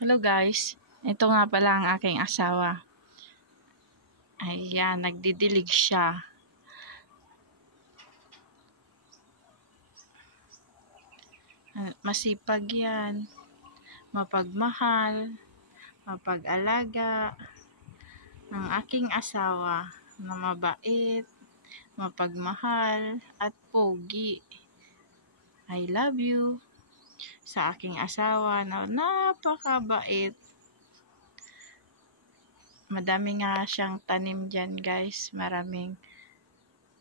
Hello guys, ito nga pala ang aking asawa. Ayan, nagdidilig siya. Masipag yan, mapagmahal, mapag-alaga. Ang aking asawa na mabait, mapagmahal, at pogi. I love you sa aking asawa na napakabait. Madami nga siyang tanim dyan guys. Maraming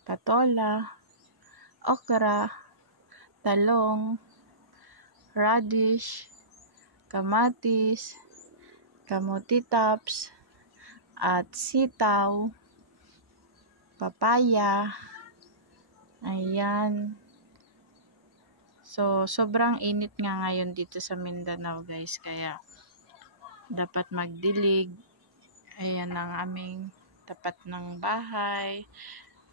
patola, okra, talong, radish, kamatis, kamuti tops, at sitaw, papaya. Ayan. So, sobrang init nga ngayon dito sa Mindanao guys. Kaya, dapat magdilig. Ayan ang aming tapat ng bahay.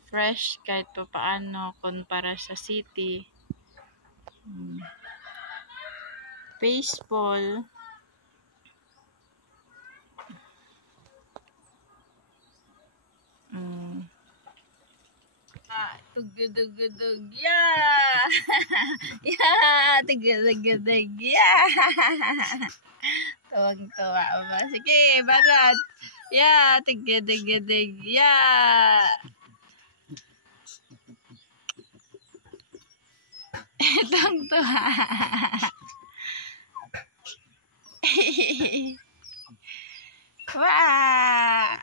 Fresh kahit pa paano kumpara sa city. Baseball. Tugudugudug. Yeah! Yeah! Tugudugudug. Yeah! Tuwang-tuwa ba? Sige, banat. Yeah! Tugudugudug. Yeah! Tuwang-tuwa. Wah!